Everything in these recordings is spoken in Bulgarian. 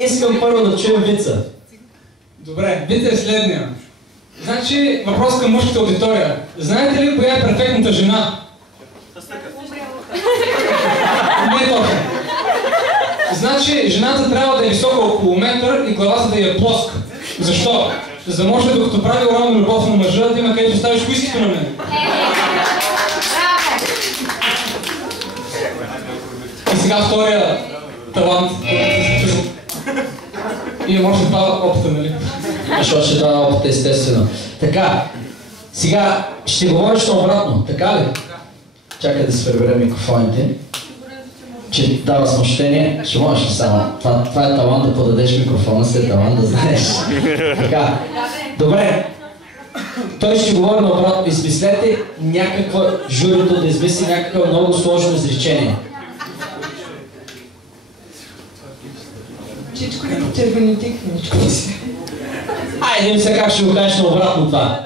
Искам първо да чуя вица. Добре, вица е следния. Значи, въпрос към мъжката аудитория. Знаете ли коя е перфектната жена? Не точно. Значи, жената трябва да е висока около метър и главата да е плоска. Защо? За да може, докато прави орална любов на мъжа, да има където да ставиш уискито на мен. И сега втория талант. И може това опита, нали? Защото ще дава опита, естествено. Така, сега ще говориш обратно, така ли? Чакай да се приберем микрофоните. Че дава смущение, ще можеш ли само? Това е талант да подадеш микрофона, след талант да знаеш. Така, добре. Той ще говори наобратно. Измислете някаква, журито да измисли някакво много сложно изречение. Чичко ли по червените книжко си? Айде ми сега как ще го кажеш наобратно това.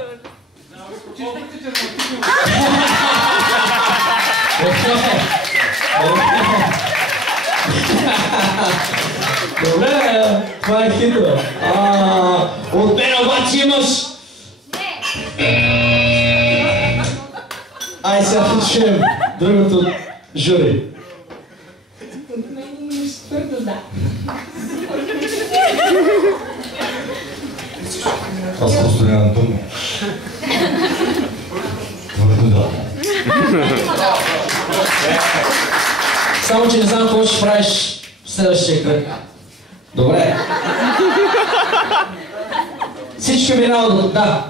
Добре, това е хитро. От мен обаче имаш... Ай, сега да чуем другото жури. От мен имаш твърдо да. Аз просто нямам думи. Твърдо да. Само че не знам какво ще правиш в следващия кръг. Добре. Всички минава до... Да.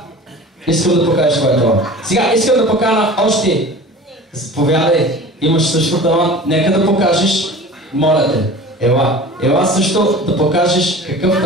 Искам да покажеш това е това. Сега искам да покана още. Заповядай. Имаш също талант. Нека да покажеш. Моля те. Ела също да покажеш какъв талант.